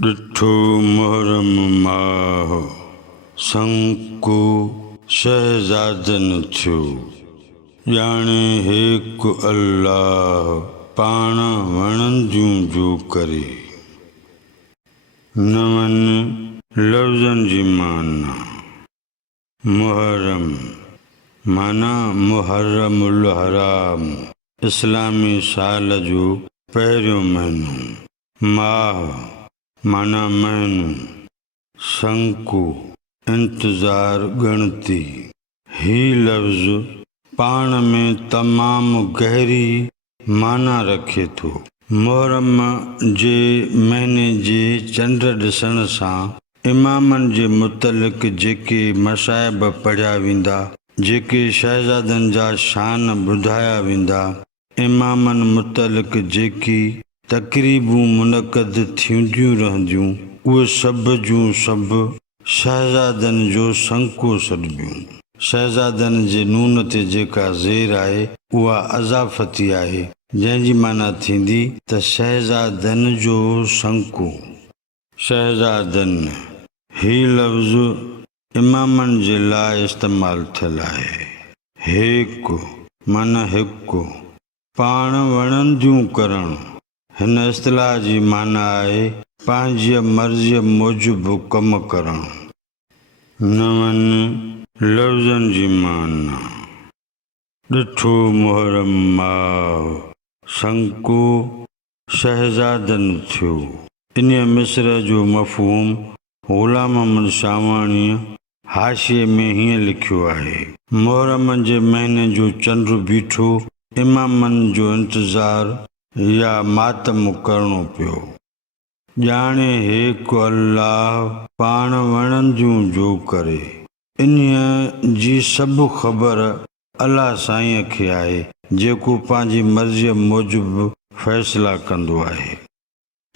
ॾिठो मुहर्रम माह संकु शहज़ादन थियो, ॼाणे हिकु अल्लाह पाण वणंदियूं जो करे। नवन लफ़्ज़नि जी माना। मुहर्रम माना मुहर्रमुल हराम, इस्लामी साल जो पहिरियों महीनो। माह माना महीनो। संकु इंतज़ार ॻणती। ही लफ़्ज़ पाण में तमामु गहरी माना रखे थो। मुहर्रम जे महीने जे चंड ॾिसण सां इमामनि जे मुतलिक़ जेके मसाइब पढ़िया वेंदा, जेके शहज़ादनि जा शान ॿुधाया वेंदा, इमामनि मुतलिक़ जेकी तक़रीबूं मुनक़द थींदियूं रहंदियूं, उहे सभु जूं सभु शहज़ादनि जो संको सॾिबियूं। शहज़ादनि जे नून ते जेका ज़ेर आहे उहा अज़ाफ़ती आहे, जंहिंजी माना थींदी त शहज़ादनि जो संको। शहज़ादनि ही लफ़्ज़ इमामनि जे लाइ इस्तेमालु थियल आहे। हिकु माना हिकु, पाण वणंदियूं करणु। हिन इस्तिलाह जी माना आहे पंहिंजी मर्ज़ीअ मूजिबि कमु करणु। नवन लफ़्ज़नि जी माना। ॾिठो मुहर्रम माह संको शहज़ादन थियो। इन मिस्र जो मफ़हूम ग़ुलाम अहमद शावाणीअ हाशिए में हीअं लिखियो आहे। मुहर्रम जे महीने जो चंड बीठो, इमामनि जो इंतज़ार या मातम करणो पियो। ॼाणे हिकु अल्लाह पाण वणंदियूं जो करे। इन्हीअ जी सभु ख़बर अल्लाह साईंअ खे आहे, जेको पंहिंजी मर्ज़ीअ मूजिबि फ़ैसिला कंदो आहे।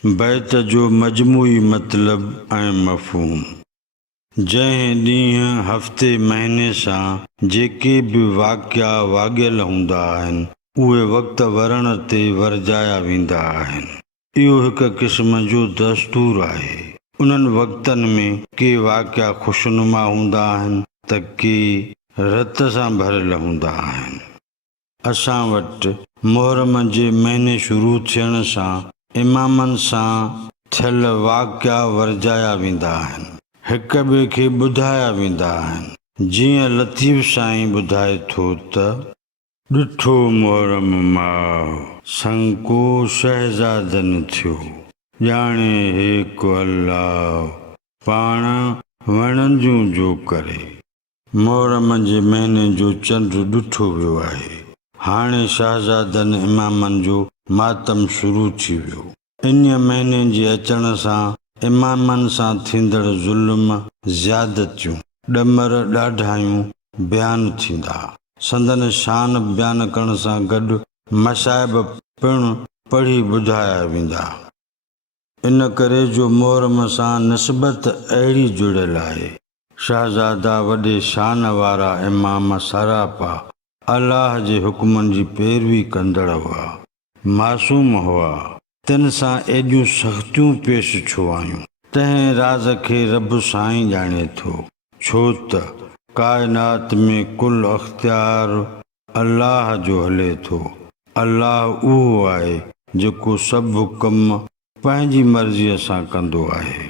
बैत जो मजमूई मतिलबु ऐं मफ़हूम। जंहिं ॾींहुं हफ़्ते महीने सां जेके बि वाक़िआ वाॻियल हूंदा आहिनि, उहे वक़्त वरण ते वरजाया वेंदा आहिनि। इहो हिकु क़िस्म जो दस्तूर आहे। उन्हनि वक़्तनि में के वाक़िआ ख़ुशनुमा हूंदा आहिनि त के रत सां भरियल हूंदा आहिनि। असां वटि मुहर्रम जे महीने शुरू थियण सां इमामनि सां थियल वाक़िआ वरजाया वेंदा आहिनि, हिक ॿिए खे ॿुधाया वेंदा आहिनि। जीअं लतीफ़ साईं ॿुधाए थो त ॾिठो मुहर्रम माह संको शहज़ादन थियो, ॼाणे हिकु अल्लाह पाण वणंदियूं जो करे। मुहर्रम जे महीने जो चंड ॾिठो वियो आहे। हाणे शहज़ादनि इमामनि जो मातम शुरू थी वियो। इन महीने जे अचण सां इमामनि सां थींदड़ ज़ुल्म, ज़्यादतियूं, ॾमर ॾाढायूं बयानु थींदा। संदन शान बयानु करण सां गॾु मसाइब पिणु पढ़ी ॿुधाया वेंदा। इन करे जो मुहर्रम सां निस्बत अहिड़ी जुड़ियल आहे। शहज़ादा वॾे शान वारा इमाम सरापा अल्लाह जे हुक्मनि जी पैरवी कंदड़ हुआ, मासूम हुआ। तिन सां एॾियूं सख़्तियूं पेश छो आयूं? तंहिं राज़ खे रब साईं ॼाणे थो, छो त काइनात में कुल अख़्तियार अल्लाह जो हले थो। अल्लाह उहो आहे जेको सभु कम पंहिंजी मर्ज़ीअ सां कंदो आहे।